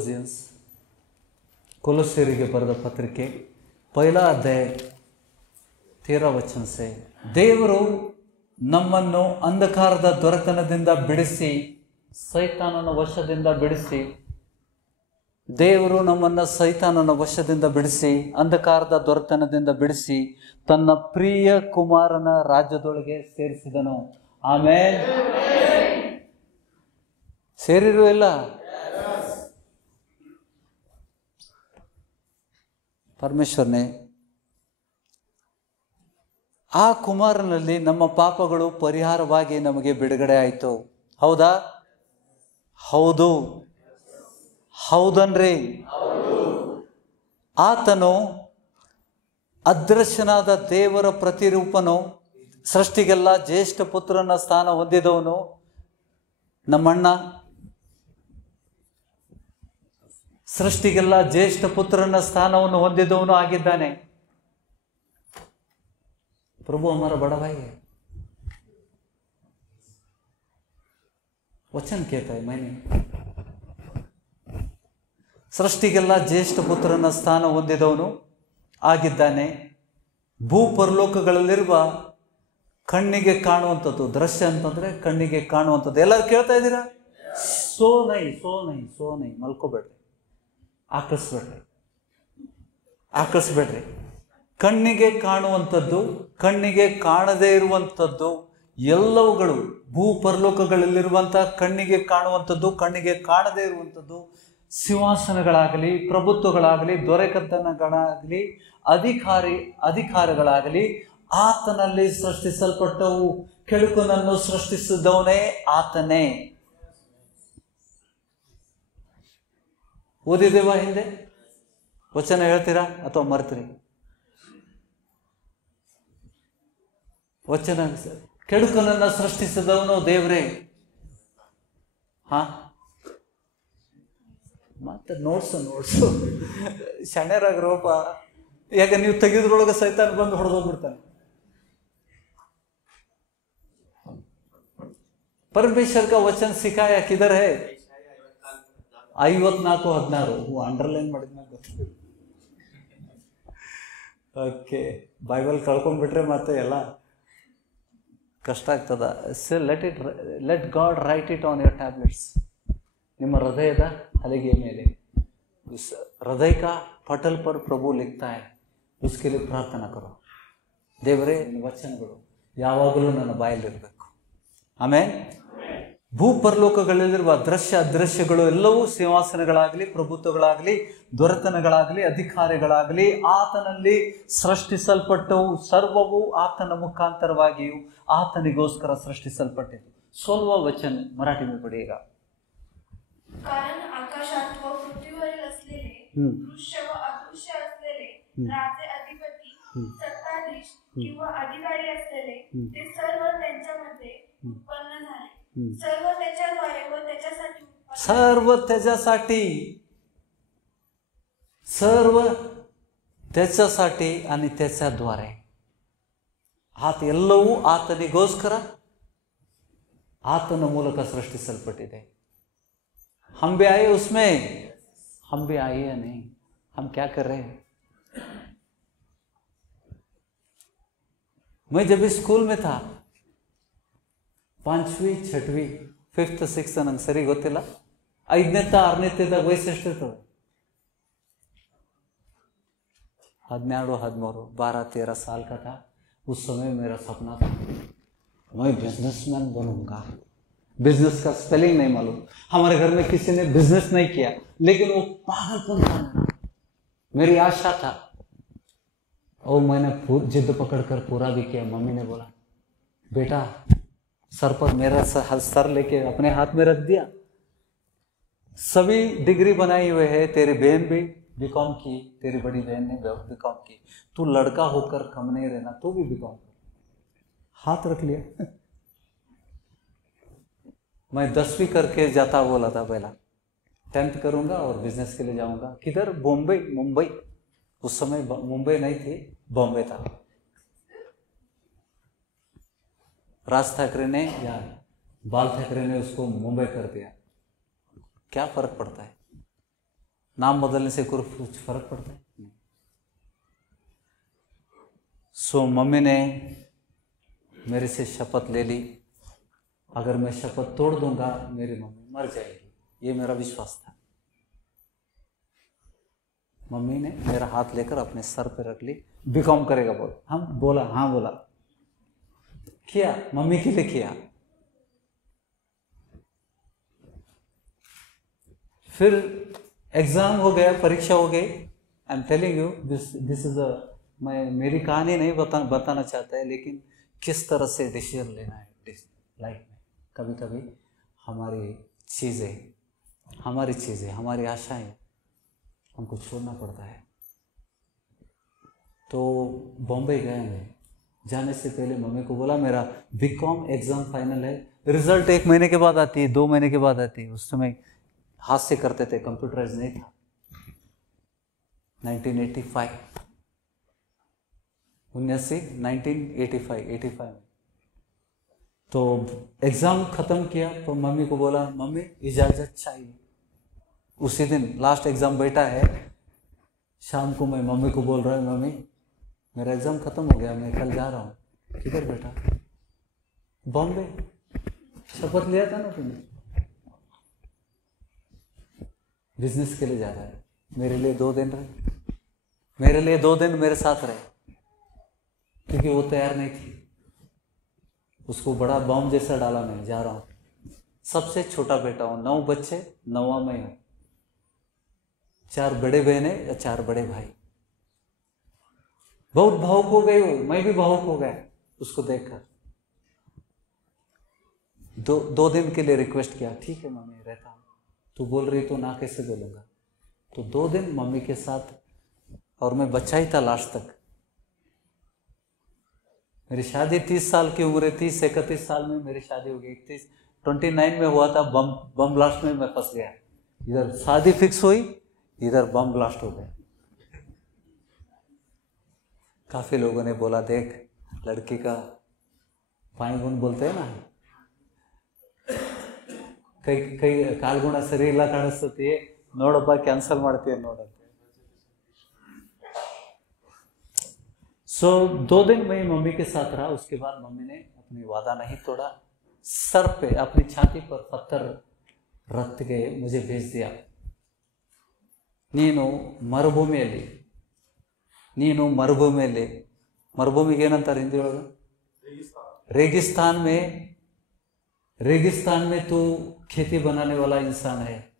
कोलोसियंस ಕೊಲೊಸ್ಸೆರಿಗೆ ಬರೆದ ಪತ್ರಿಕೆ ಪಹला अध्याय 13 ವಚನ से ದೇವರು ನಮ್ಮನ್ನು ಅಂಧಕಾರದ ದೊರೆತನದಿಂದ ಬಿಡಿಸಿ ಸೈತಾನನ ವಶದಿಂದ ಬಿಡಿಸಿ ದೇವರು ನಮ್ಮನ್ನು ಸೈತಾನನ ವಶದಿಂದ ಬಿಡಿಸಿ ಅಂಧಕಾರದ ದೊರೆತನದಿಂದ ಬಿಡಿಸಿ ತನ್ನ ಪ್ರಿಯ ಕುಮಾರನ ರಾಜ್ಯದೊಳಗೆ ಸೇರಿಸಿದನು. ಆಮೇಲೆ ಸೇರಿರು ಇಲ್ಲ परमेश्वर ने ಆ ಕುಮಾರನಲ್ಲಿ ನಮ್ಮ ಪಾಪಗಳು ಪರಿಹಾರವಾಗಿ ನಮಗೆ ಬಿಡುಗಡೆ ಆಯಿತು. ಹೌದಾ? ಹೌದು, ಹೌದನ್ರಿ. ಆತನು ಅದೃಶ್ಯನಾದ ದೇವರ ಪ್ರತಿರೂಪನು, ಸೃಷ್ಟಿಗೆಲ್ಲ ಜ್ಯೇಷ್ಠ ಪುತ್ರನ ಸ್ಥಾನ ಹೊಂದಿದವನು, ನಮ್ಮಣ್ಣ ಸೃಷ್ಟಿಗೆಲ್ಲ ಜ್ಯೇಷ್ಠ ಪುತ್ರನ ಸ್ಥಾನವನ್ನು ಹೊಂದಿದವನು ಆಗಿದ್ದಾನೆ. ಪ್ರಭು हमारा बड़ा भाई है. वचन कहता है मैंने ಸೃಷ್ಟಿಗೆಲ್ಲ ಜ್ಯೇಷ್ಠ ಪುತ್ರನ ಸ್ಥಾನ ಹೊಂದಿದವನು ಆಗಿದ್ದಾನೆ. ಭೂ ಪರಲೋಕಗಳಲ್ಲಿರುವ ಕಣ್ಣಿಗೆ ಕಾಣುವಂಥದ್ದು, ದೃಶ್ಯ ಅಂತಂದ್ರೆ ಕಣ್ಣಿಗೆ ಕಾಣುವಂಥದ್ದು. ಎಲ್ಲರೂ ಕೇಳ್ತಾ ಇದ್ದೀರಾ? ಸೋ ನೈ ಮಲ್ಕೋಬೇಡ್ರಿ, ಆಕರ್ಸ್ಬೇಡ್ರಿ. ಕಣ್ಣಿಗೆ ಕಾಣುವಂಥದ್ದು, ಕಣ್ಣಿಗೆ ಕಾಣದೇ ಇರುವಂಥದ್ದು ಎಲ್ಲವುಗಳು, ಭೂ ಪರಲೋಕಗಳಲ್ಲಿರುವಂಥ ಕಣ್ಣಿಗೆ ಕಾಣುವಂಥದ್ದು, ಕಣ್ಣಿಗೆ ಕಾಣದೇ ಇರುವಂಥದ್ದು, ಸಿಂಹಾಸನಗಳಾಗಲಿ, ಪ್ರಭುತ್ವಗಳಾಗಲಿ, ದೊರೆಕತನಗಳಾಗಲಿ, ಅಧಿಕಾರಗಳಾಗಲಿ ಆತನಲ್ಲಿ ಸೃಷ್ಟಿಸಲ್ಪಟ್ಟವು. ಕೆಡುಕನನ್ನು ಸೃಷ್ಟಿಸಿದವನೇ ಆತನೇ. ಓದಿದೇವಾ ಹಿಂದೆ? ವಚನ ಹೇಳ್ತೀರಾ ಅಥವಾ ಮರ್ತೀರಿ? ವಚನ ಕೆಡುಕನನ್ನ ಸೃಷ್ಟಿಸಿದವನು ದೇವ್ರೇ. ಮತ್ತೆ ನೋಡ್ಸು ಶಣ್ಯರಾಗ್ರೋಪ. ಯಾಕೆ ನೀವು ತೆಗೆದ್ರೊಳಗೆ ಸೈತಾನ್ ಬಂದು ಹೊಡೆದೋಗ್ಬಿಡ್ತಾನೆ. परमेश्वर का वचन सिखाया किधर है? 54:16 ಅಂಡರ್ಲೈನ್ ಮಾಡಿದ್ಮೇಲೆ ಗೊತ್ತಿಲ್ಲ. ಓಕೆ, ಬೈಬಲ್ ಕಳ್ಕೊಂಡ್ಬಿಟ್ರೆ ಮತ್ತೆ ಎಲ್ಲ ಕಷ್ಟ ಆಗ್ತದ. Let god right it on your tablets. ನಿಮ್ಮ ಹೃದಯದ ಹಲಗೆಯ ಮೇಲೆ, ಹೃದಯ का पटल पर प्रभु लिखता है, उसके लिए ಪ್ರಾರ್ಥನಾ करो. ದೇವರೇ, ನಿನ್ನ ವಚನಗಳು ಯಾವಾಗಲೂ ನನ್ನ ಬಾಯಲ್ಲಿರಬೇಕು. ಆಮೇಲೆ ಭೂ ಪರಲೋಕಗಳಲ್ಲಿರುವ ದೃಶ್ಯ ಅದೃಶ್ಯಗಳು ಎಲ್ಲವೂ, ಸಿಂಹಾಸನಗಳಾಗಲಿ, ಪ್ರಭುತ್ವಗಳಾಗಲಿ, ದೊರೆತನಗಳಾಗಲಿ, ಅಧಿಕಾರಿಗಳಾಗಲಿ ಆತನಲ್ಲಿ ಸೃಷ್ಟಿಸಲ್ಪಟ್ಟವು. ಸರ್ವವು ಆತನ ಮುಖಾಂತರವಾಗಿಯೂ ಆತನಿಗೋಸ್ಕರ सृष्टिसल्पಟ್ಟಿತು. 16वां वचन मराठी में पढ़िएगा. कारण आकाशात व पृथ्वीवरील असलेले, दृश्य व अदृश्य असलेले, राजे, अधिपती, सत्ताधीश किंवा अधिकारी असलेले, ते सर्व त्यांच्यामध्ये उत्पन्न झाले. सर्व त्याच्याद्वारे व त्याच्यासाठी, सर्व त्याच्यासाठी, सर्व त्याच्यासाठी आणि त्याच्याद्वारे. ಆತ ಎಲ್ಲವೂ ಆತನಿಗೋಸ್ಕರ, ಆತನ ಮೂಲಕ ಸೃಷ್ಟಿಸಲ್ಪಟ್ಟಿದೆ. हम भी आए उसमें, हम भी आए या नहीं? हम क्या कर रहे हैं? मैं जब स्कूल में था, 5वीं 6वीं 5th 6th ನಂಗೆ ಸರಿ ಗೊತ್ತಿಲ್ಲ, 5ನೇ 6ನೇದಾಗ ವಯಸ್ಸೆಷ್ಟಿರ್ತದೆ? 17 13 12 13 साल का था. उस समय मेरा सपना था मैं बिजनेसमैन बनूंगा. बिजनेस का स्पेलिंग नहीं मालूम, हमारे घर में किसी ने बिजनेस नहीं किया, लेकिन वो पागलपन था मेरी आशा था. और मैंने जिद पकड़कर पूरा भी किया. मम्मी ने बोला, बेटा सर पर मेरा सर लेके अपने हाथ में रख दिया. सभी डिग्री बनाई हुए है, तेरी बहन भी बीकॉम की, तेरी बड़ी बहन ने बीकॉम की, तू लड़का होकर कम नहीं रहना, तू भी बीकॉम. हाथ रख लिया. मैं 10वीं करके जाता बोला था, पहला 10th करूंगा और बिजनेस के लिए जाऊंगा. किधर? मुंबई. उस समय मुंबई नहीं थी, बॉम्बे था. राज ठाकरे ने या बाल ठाकरे ने उसको मुंबई कर दिया. क्या फर्क पड़ता है? नाम बदलने से कुछ फर्क पड़ता है? नहीं। सो मम्मी ने मेरे से शपथ ले ली, अगर मैं शपथ तोड़ दूंगा मेरी मम्मी मर जाएगी, ये मेरा विश्वास था। मम्मी ने मेरा हाथ लेकर अपने सर पे रख ली, बीकॉम करेगा बोल, हम बोला हाँ बोला, किया, मम्मी के लिए किया। फिर एग्जाम हो गया, परीक्षा हो गई। I am telling you this is मैं मेरी कहानी नहीं बताना चाहता है, लेकिन किस तरह से डिसीजन लेना है लाइफ में। कभी कभी हमारी चीज़ें, हमारी आशाएं हमको छोड़ना पड़ता है। तो बॉम्बे गए मैं, जाने से पहले मम्मी को बोला मेरा बीकॉम एग्ज़ाम फाइनल है, रिजल्ट 1 महीने के बाद आती है, 2 महीने के बाद आती है। उस समय हाथ से करते थे, कंप्यूटराइज नहीं था। 1985 में तो एग्ज़ाम ख़त्म किया तो मम्मी को बोला मम्मी इजाज़त चाहिए। उसी दिन लास्ट एग्ज़ाम बैठा है, शाम को मैं मम्मी को बोल रहा हूँ मम्मी मेरा एग्ज़ाम ख़त्म हो गया, मैं कल जा रहा हूँ। किधर बेटा? बॉम्बे, शपथ लिया था ना तुमने, बिजनेस के लिए जा रहा है। मेरे लिए 2 दिन रहे, मेरे साथ रहे, क्योंकि वो तैयार नहीं थी। उसको बड़ा बॉम्ब जैसा डाला, मैं जा रहा हूँ। सबसे छोटा बेटा हूँ, 9 बच्चे, 9वां मैं हूँ। 4 बड़े बहनें या 4 बड़े भाई। बहुत भावुक हो गई हूँ, मैं भी भावुक हो गया उसको देखकर। 2 दिन के लिए रिक्वेस्ट किया, ठीक है मम्मी रहता हूँ, तू बोल रही तो ना कैसे बोलूँगा। तो 2 दिन मम्मी के साथ, और मैं बच्चा ही था लास्ट तक। मेरी शादी 30 साल की उम्र है, 30-31 साल में मेरी शादी हो गई। 29 में हुआ था, बम ब्लास्ट में मैं फंस गया। इधर शादी फिक्स हुई, इधर बम ब्लास्ट हो गया। काफी लोगों ने बोला देख लड़की का पाईगुण बोलते हैं ना, कई कालगुण सरी ಇಲ್ಲ ಕಾಣಿಸುತ್ತೆ, ನೋಡಪ್ಪ ಕ್ಯಾನ್ಸಲ್ ಮಾಡ್ತೀಯ ನೋಡಂತೆ। सो 2 दिन मैं मम्मी के साथ रहा। उसके बाद मम्मी ने अपनी वादा नहीं तोड़ा, सर पे अपनी छाती पर पत्थर रख के मुझे भेज दिया। ನೀನು ಮರುಭೂಮಿಗೆ ಏನಂತಾರೆ ಹಿಂದಿ ಒಳಗೆ? रेगिस्तान में तू खेती बनाने वाला इंसान है,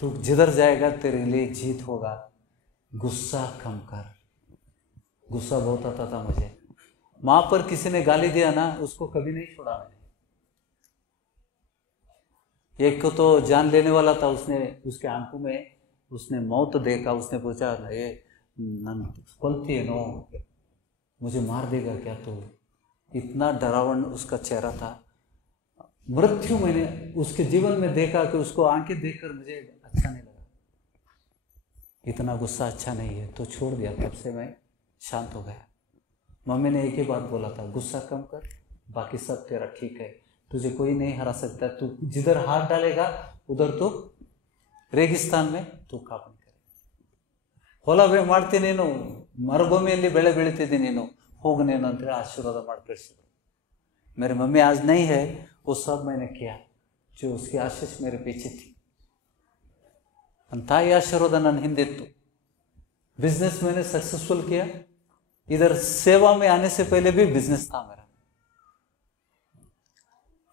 तू जिधर जाएगा तेरे लिए जीत होगा। गुस्सा कम कर। गुस्सा बहुत आता था मुझे। माँ पर किसी ने गाली दिया ना, उसको कभी नहीं छोड़ा मैंने। एक को तो जान लेने वाला था, उसने उसके आंखों में उसने मौत देखा। उसने पूछा ये कोलती है नो, मुझे मार देगा क्या? तो इतना डरावन उसका चेहरा था। मृत्यु मैंने उसके जीवन में देखा कि उसको आंखें देखकर मुझे अच्छा नहीं लगा। इतना गुस्सा अच्छा नहीं है, तो छोड़ दिया। तब से मैं शांत हो गया। मम्मी ने एक ही बात बोला था, गुस्सा कम कर, बाकी सब तेरा ठीक है, तुझे कोई नहीं हरा सकता। तू जिधर हाथ डालेगा उधर तो रेगिस्तान में तू काम नहीं करे। ಹೊಲ ಮಾಡ್ತೀನಿ ನೀನು, ಮರುಭೂಮಿಯಲ್ಲಿ ಬೆಳೆ ಬೆಳಿತಿದ್ದೀನಿ ನೀನು, ಹೋಗು ನೀನು ಅಂತೇಳಿ ಆಶೀರ್ವಾದ ಮಾಡಿ ಕಳಿಸಿದ್ರು। मेरी मम्मी आज नहीं है, वो सब मैंने किया जो उसकी आशीष मेरे पीछे थी। ताई आशीर्वाद ನನ್ನ ಹಿಂದಿತ್ತು। बिजनेस मैंने सक्सेसफुल किया। इधर सेवा में आने से पहले भी बिजनेस था मेरा।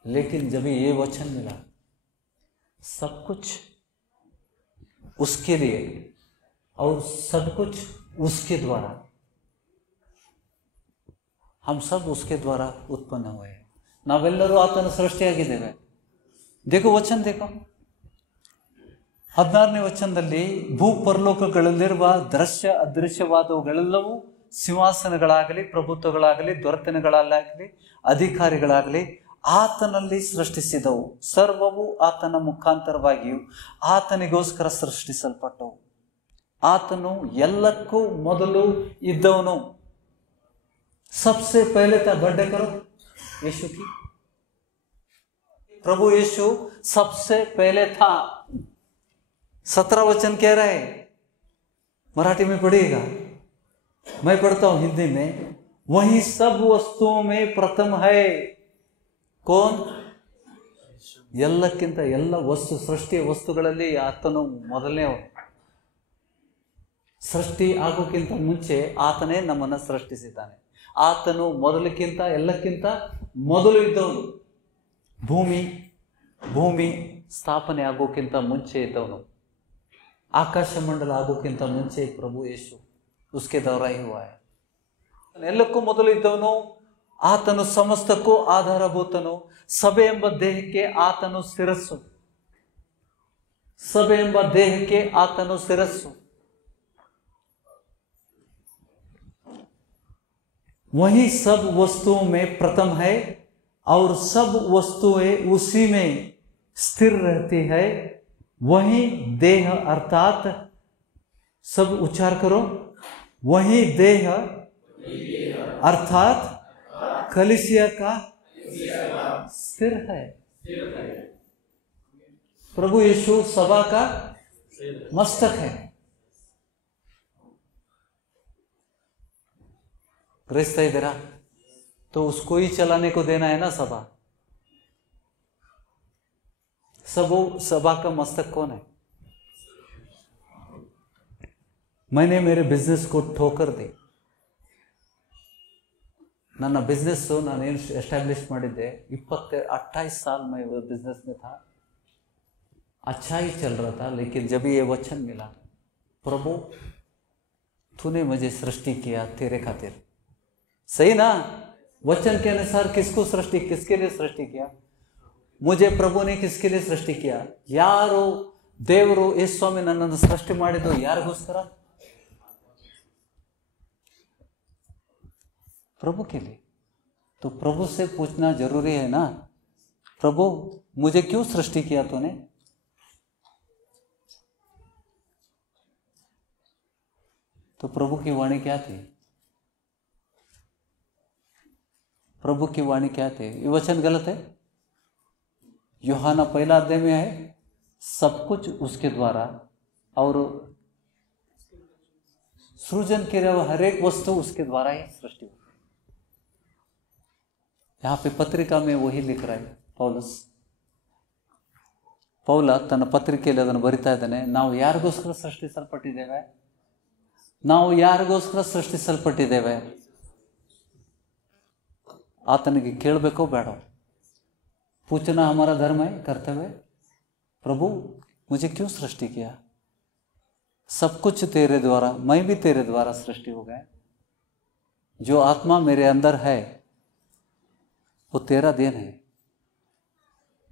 लेकिन जब ये वचन मिला, सब कुछ उसके लिए और सब कुछ उसके द्वारा, हम सब उसके द्वारा उत्पन्न हुए हैं। ನಾವೆಲ್ಲರೂ ಆತನ ಸೃಷ್ಟಿಯಾಗಿದ್ದೇವೆ। देखो वचन देखो 16ನೇ ವಚನದಲ್ಲಿ, ಭೂ ಪರಲೋಕಗಳಲ್ಲಿರುವ ದೃಶ್ಯ ಅದೃಶ್ಯವಾದವುಗಳೆಲ್ಲವೂ, ಸಿಂಹಾಸನಗಳಾಗಲಿ, ಪ್ರಭುತ್ವಗಳಾಗಲಿ, ದೊರೆತನಗಳಾಗಲಿ, ಅಧಿಕಾರಿಗಳಾಗಲಿ ಆತನಲ್ಲಿ ಸೃಷ್ಟಿಸಿದವು. ಸರ್ವವು ಆತನ ಮುಖಾಂತರವಾಗಿಯೂ ಆತನಿಗೋಸ್ಕರ ಸೃಷ್ಟಿಸಲ್ಪಟ್ಟವು. ಆತನು ಎಲ್ಲಕ್ಕೂ ಮೊದಲು ಇದ್ದವನು। सबसे पहले था, बर्थडे करो यीशु की। प्रभु यीशु सबसे पहले था। 17 वचन कह रहा है, मराठी में पढ़िएगा, मैं पढ़ता हूं हिंदी में। वही सब वस्तुओं में प्रथम है। कौन? ಎಲ್ಲಕ್ಕಿಂತ ಎಲ್ಲ ವಸ್ತು, ಸೃಷ್ಟಿಯ ವಸ್ತುಗಳಲ್ಲಿ ಆತನು ಮೊದಲನೇವನು. ಸೃಷ್ಟಿ ಆಗೋಕ್ಕಿಂತ ಮುಂಚೆ ಆತನೇ ನಮ್ಮನ್ನು ಸೃಷ್ಟಿಸಿದ್ದಾನೆ. ಆತನು ಮೊದಲಕ್ಕಿಂತ ಎಲ್ಲಕ್ಕಿಂತ ಮೊದಲು ಇದ್ದವನು. ಭೂಮಿ ಸ್ಥಾಪನೆ ಆಗೋಕ್ಕಿಂತ ಮುಂಚೆ ಇದ್ದವನು. ಆಕಾಶ ಮಂಡಲ ಆಗೋಕ್ಕಿಂತ ಮುಂಚೆ ಪ್ರಭು ಯೇಸು ಉಸ್ಕೆ ದೌರ ಹಿ ಹುआ है. ಎಲ್ಲಕ್ಕೂ ಮೊದಲು ಇದ್ದವನು ಆತನು, ಸಮಸ್ತಕ್ಕೂ ಆಧಾರಭೂತನು. ಸಭೆ ಎಂಬ ದೇಹಕ್ಕೆ ಆತನು ಶಿರಸ್ಸು. ಸಭೆ ಎಂಬ ದೇಹಕ್ಕೆ ಆತನು ಶಿರಸ್ಸು. वही सब वस्तुओं में प्रथम है और सब वस्तुएं उसी में स्थिर रहती है. वही देह अर्थात, सब उच्चार करो, वही देह अर्थात कलीसिया का स्थिर है. प्रभु यीशु सभा का मस्तक है. ग्रहिस्ता इधरा, तो उसको ही चलाने को देना है ना सभा. सभा का मस्तक कौन है? मैंने मेरे बिजनेस को ठोकर दी. ನನ್ನ ಬಿಸ್ನೆಸ್ಸು ನಾನೇನು ಎಸ್ಟಾಬ್ಲಿಷ್ ಮಾಡಿದ್ದೆ, 28 साल में वो बिजनेस में था. अच्छा ही चल रहा था. लेकिन जब ये वचन मिला, प्रभु तूने मुझे सृष्टि किया तेरे खातिर. सही ना? वचन के अनुसार किसको सृष्टि, किसके लिए सृष्टि किया? मुझे प्रभु ने किसके लिए सृष्टि किया? यारो देवरो यೇಸು ಸ್ವಾಮಿ ನನ್ನನ್ನು ಸೃಷ್ಟಿ ಮಾಡಿದ್ದು ಯಾರಿಗೋಸ್ಕರ? प्रभु के लिए. तो प्रभु से पूछना जरूरी है ना, प्रभु मुझे क्यों सृष्टि किया तूने? तो प्रभु की वाणी क्या थी? प्रभु की वाणी क्या थी? ये वचन गलत है. यूहन्ना 1 अध्याय में है, सब कुछ उसके द्वारा और सृजन के हर एक वस्तु उसके द्वारा ही सृष्टि हुई. यहाँ पे पत्रिका में वही लिख रहा है ಪೌಲ ತನ್ನ ಪತ್ರಿಕೆಯಲ್ಲಿ ಅದನ್ನು ಬರಿತಾ ಇದ್ದಾನೆ. ನಾವು ಯಾರಿಗೋಸ್ಕರ ಸೃಷ್ಟಿಸಲ್ಪಟ್ಟಿದ್ದೇವೆ? ಆತನಿಗೆ ಕೇಳಬೇಕೋ ಬೇಡ? पूछना हमारा धर्म है, कर्तव्य है. प्रभु मुझे क्यों सृष्टि किया? सब कुछ तेरे द्वारा, मैं भी तेरे द्वारा सृष्टि हो गया. जो आत्मा मेरे अंदर है वो तेरा देन है.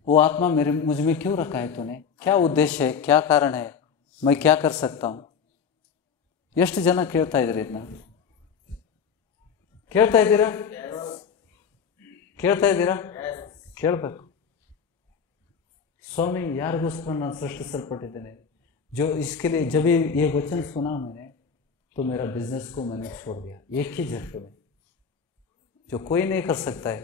वो आत्मा मुझ में क्यों रखा है तूने? क्या उद्देश्य है, क्या कारण है, मैं क्या कर सकता हूं? ಎಷ್ಟು ಜನ ಕೇಳ್ತಾ ಇದ್ದೀರಿ ಇದನ್ನ? ಕೇಳ್ತಾ ಇದ್ದೀರಾ? ಕೇಳಬೇಕು. स्वामी यारिಗೋಸ್ಕರ ನಾನು सृष्टिसल्पಟ್ಟಿದ್ದೇನೆ? जो इसके लिए जब ये वचन सुना मैंने, तो मेरा बिजनेस को मैंने छोड़ दिया एक ही झटके में, जो कोई नहीं कर सकता है.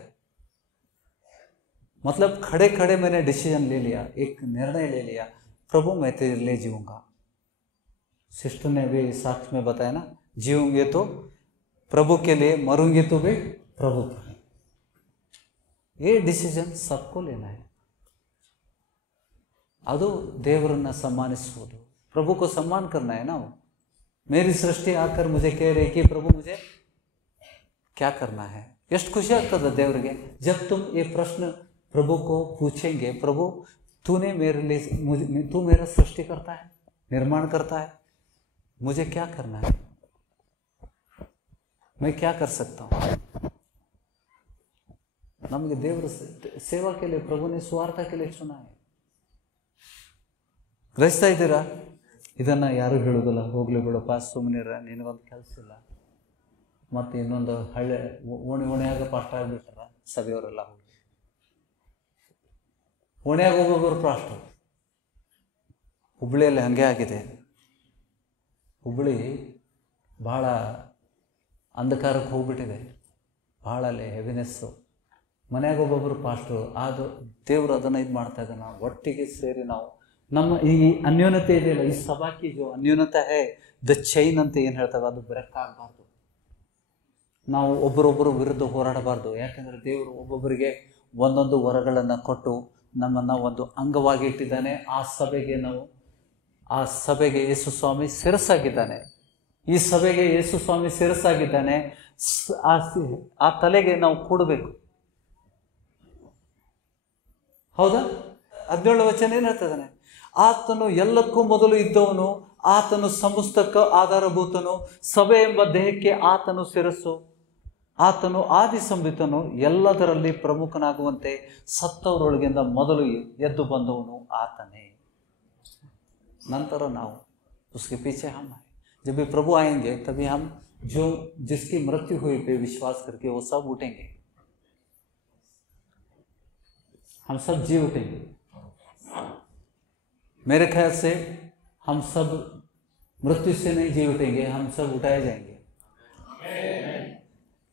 मतलब खड़े खड़े मैंने डिसीजन ले लिया, एक निर्णय ले लिया, प्रभु मैं तेरे लिए जीऊंगा. सिस्टर ने भी साक्ष्य में बताया ना, जीऊंगे तो प्रभु के लिए, मरूंगे तो भी प्रभु के लिए. ये डिसीजन सबको लेना है. ಅದು ದೇವರನ್ನ सम्मानिಸುವುದು, प्रभु को सम्मान करना है ना. वो मेरी सृष्टि आकर मुझे कह रही कि प्रभु मुझे क्या करना है. ಎಷ್ಟು ಖುಷಿ ಆಗ್ತದೆ ದೇವರಿಗೆ जब तुम ये प्रश्न प्रभु को पूछेंगे, प्रभु तूने मेरे लिए, तू मेरा सृष्टि करता है, निर्माण करता है, मुझे क्या करना है, मैं क्या कर सकता हूँ. ನಮಗೆ ದೇವರ ಸೇವಾ के लिए प्रभु ने स्वार्थ के लिए चुना है. ಗ್ರಹಿಸ್ತಾ ಇದ್ದೀರಾ? ಇದನ್ನು ಯಾರು ಹೇಳೋದಿಲ್ಲ, ಹೋಗ್ಲಿ ಬಿಡಪ್ಪ ಸುಮ್ಮನಿರ, ನಿನಗೊಂದು ಕೆಲಸ ಇಲ್ಲ. ಮತ್ತು ಇನ್ನೊಂದು ಹಳ್ಳಿ ಓಣಿಯಾಗ ಪಾಸ್ಟರ್ ಆಗಿಬಿಟ್ಟಾರ ಸಭೆಯವರೆಲ್ಲ. ಹೋಗಿ ಓಣಿಯಾಗ ಹೋಗೋರು ಪಾಸ್ಟರ್. ಹುಬ್ಬಳ್ಳಿಯಲ್ಲಿ ಹಾಗೆ ಆಗಿದೆ. ಹುಬ್ಬಳ್ಳಿ ಭಾಳ ಅಂಧಕಾರಕ್ಕೆ ಹೋಗ್ಬಿಟ್ಟಿದೆ, ಭಾಳ ಅಲ್ಲಿ ಹೆವಿನೆಸ್ಸು. ಮನೆಯಾಗ ಒಬ್ಬೊಬ್ಬರು ಪಾಸ್ಟರು. ಅದು ದೇವರು ಅದನ್ನು ಇದು ಮಾಡ್ತಾ ಇದ್ದಾನೆ. ಒಟ್ಟಿಗೆ ಸೇರಿ ನಮ್ಮ ಈ ಅನ್ಯೋನ್ಯತೆ ಇದೆಯಲ್ಲ, ಈ ಸಭಾಕಿ ಜೋ ಅನ್ಯೋನ್ಯತೆ ಹೇ ದ ಚೈನ್ ಅಂತ ಏನು ಹೇಳ್ತೇವೆ, ಅದು ಬ್ರೇಕ್ ಆಗಬಾರ್ದು. ನಾವು ಒಬ್ಬರೊಬ್ಬರು ವಿರುದ್ಧ ಹೋರಾಡಬಾರ್ದು. ಯಾಕಂದರೆ ದೇವರು ಒಬ್ಬೊಬ್ಬರಿಗೆ ಒಂದೊಂದು ವರಗಳನ್ನು ಕೊಟ್ಟು ನಮ್ಮನ್ನು ಒಂದು ಅಂಗವಾಗಿ ಇಟ್ಟಿದ್ದಾನೆ. ಆ ಸಭೆಗೆ ಯೇಸು ಸ್ವಾಮಿ ಶಿರಸ್ಸಾಗಿದ್ದಾನೆ. ಈ ಸಭೆಗೆ ಯೇಸು ಸ್ವಾಮಿ ಶಿರಸ್ಸಾಗಿದ್ದಾನೆ. ಆ ತಲೆಗೆ ನಾವು ಕೂಡಬೇಕು. ಹೌದಾ? 17 ವಚನ ಏನು ಹೇಳ್ತಿದ್ದಾನೆ? ಆತನು ಎಲ್ಲಕ್ಕೂ ಮೊದಲು ಇದ್ದವನು, ಆತನು ಸಮಸ್ತಕ್ಕೆ ಆಧಾರಭೂತನು, ಸಭೆ ಎಂಬ ದೇಹಕ್ಕೆ ಆತನು ಶಿರಸ್ಸು, ಆತನು ಆದಿ ಸಂಬಿತನು, ಎಲ್ಲದರಲ್ಲಿ ಪ್ರಮುಖನಾಗುವಂತೆ ಸತ್ತವರೊಳಗಿಂದ ಮೊದಲು ಎದ್ದು ಬಂದವನು ಆತನೇ. ನಂತರ ನಾವು उसके पीछे हम हैं. जब भी प्रभु आएंगे तभी हम जो जिसकी मृत्यु हुई पे विश्वास करके वो सब उठेंगे. हम सब जी उठेंगे. मेरे ख्याल से हम सब मृत्यु से नहीं जी उठेंगे, हम सब उठाए जाएंगे.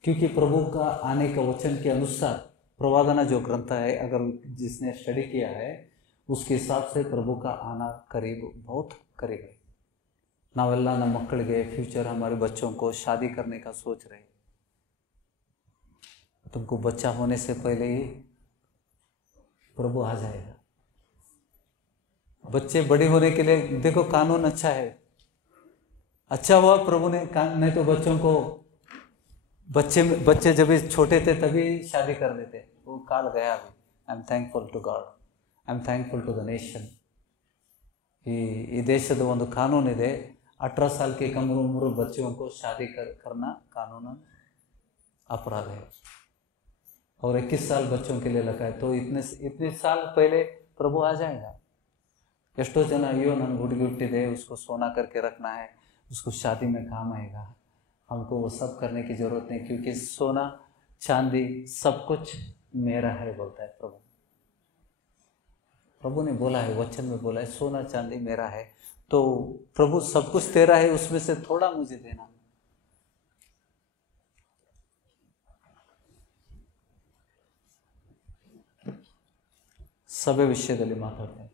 क्योंकि प्रभु का आने का वचन के अनुसार प्रवादना जो ग्रंथ है, अगर जिसने स्टडी किया है उसके हिसाब से प्रभु का आना करीब, बहुत करीब है. नावेल्ला ನಮ್ಮ ಮಕ್ಕಳಿಗೆ फ्यूचर हमारे बच्चों को शादी करने का सोच रहे. तुमको बच्चा होने से पहले ही प्रभु आ जाएगा. बच्चे बड़े होने के लिए देखो कानून अच्छा है, अच्छा हुआ प्रभु ने, नहीं तो बच्चों को बच्चे जब छोटे थे तभी शादी कर देते. वो काल गया अभी. I am thankful to God, I am thankful to the nation. ಈ ದೇಶದ ಒಂದು ಕಾನೂನಿದೆ, 18 साल के कम उम्र बच्चों को शादी करना कानून अपराध है. और 21 साल बच्चों के लिए लगा है. तो इतने साल पहले प्रभु आ जाएगा. ಎಷ್ಟೋ ಜನ ಅಯ್ಯೋ ನನ್ನ ಹುಡುಗಿ ಹುಟ್ಟಿದೆ, उसको सोना करके रखना है, उसको शादी में काम आएगा, हमको वो सब करने की ज़रूरत नहीं, क्योंकि सोना चांदी सब कुछ मेरा है बोलता है प्रभु. प्रभु ने बोला है, वचन में बोला है सोना चांदी मेरा है. तो प्रभु सब कुछ तेरा है, उसमें से थोड़ा मुझे देना. सभे विषयದಲ್ಲಿ ಮಾತಾಡ್ತೇನೆ.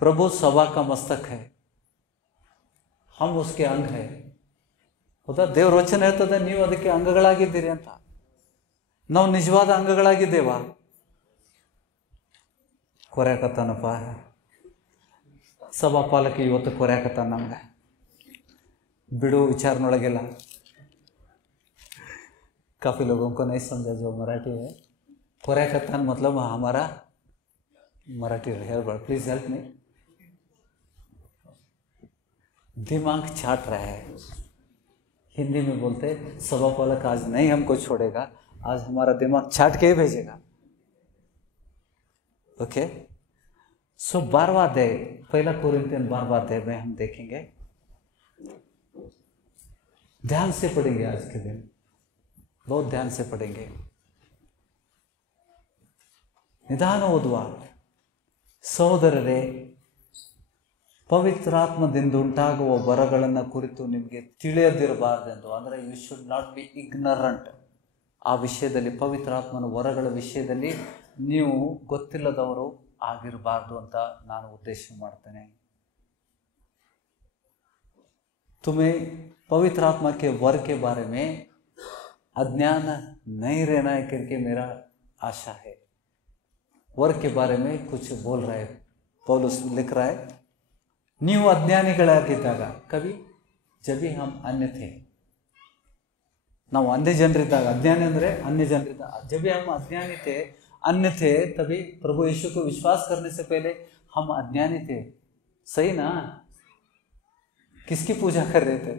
प्रभु सभा का मस्तक है, हम उसके अंग है. ಹೌದಾ? ದೇವರ ವಚನ ಹೇಳ್ತದೆ ನೀವು ಅದಕ್ಕೆ ಅಂಗಗಳಾಗಿದ್ದೀರಿ ಅಂತ. ನಾವು ನಿಜವಾದ ಅಂಗಗಳಾಗಿದ್ದೇವಾ? ಕೊರ್ಯಾಕತ್ತಾನಪ್ಪ ಸಭಾಪಾಲಕ ಇವತ್ತು ಕೊರ್ಯಾಕತ್ತಾನ ನಮ್ಗೆ. बिड़ो विचारनोळಗೆಲ್ಲ. काफ़ी लोगों को नहीं समझा जो मराठी है. कोर्याकत्तान मतलब हमारा Marathi help, please help me. दिमाग चाट रहा है. हिंदी में बोलते सभापालक आज नहीं हमको छोड़ेगा, आज हमारा दिमाग चाट के ही भेजेगा. ओके. सो 12वां अध्याय, 1 कोरिन्थियन 12वां अध्याय में हम देखेंगे. ध्यान से पढ़ेंगे आज के दिन, बहुत ध्यान से पढ़ेंगे. ನಿಧಾನ ಓದುವ. ಸಹೋದರರೇ, ಪವಿತ್ರಾತ್ಮದಿಂದ ಉಂಟಾಗುವ ವರಗಳನ್ನು ಕುರಿತು ನಿಮಗೆ ತಿಳಿಯದಿರಬಾರ್ದೆಂದು, ಅಂದರೆ you should not be ignorant. ಆ ವಿಷಯದಲ್ಲಿ, ಪವಿತ್ರಾತ್ಮನ ವರಗಳ ವಿಷಯದಲ್ಲಿ ನೀವು ಗೊತ್ತಿಲ್ಲದವರು ಆಗಿರಬಾರ್ದು ಅಂತ ನಾನು ಉದ್ದೇಶ ಮಾಡ್ತೇನೆ. तुम्हें पवित्र आत्मा के वर के बारे में अज्ञान नहीं रहना है करके मेरा आशा है. वर के बारे में कुछ बोल रहा है पौलुस, लिख रहा है. ನೀವು ಅಜ್ಞಾನಿಗಳಾಗಿದ್ದಾಗ, ಕವಿ जब भी हम अन्य थे, ನಾವು अन्य ಜನರಿದ್ದಾಗ, ಅಜ್ಞಾನಿ ಅಂದರೆ अन्य ಜನರಿದ್ದಾಗ, जब भी हम अज्ञानी थे, अन्य थे, तभी प्रभु यीशु को विश्वास करने से पहले हम अज्ञानी थे. सही ना? किसकी पूजा कर रहे थे?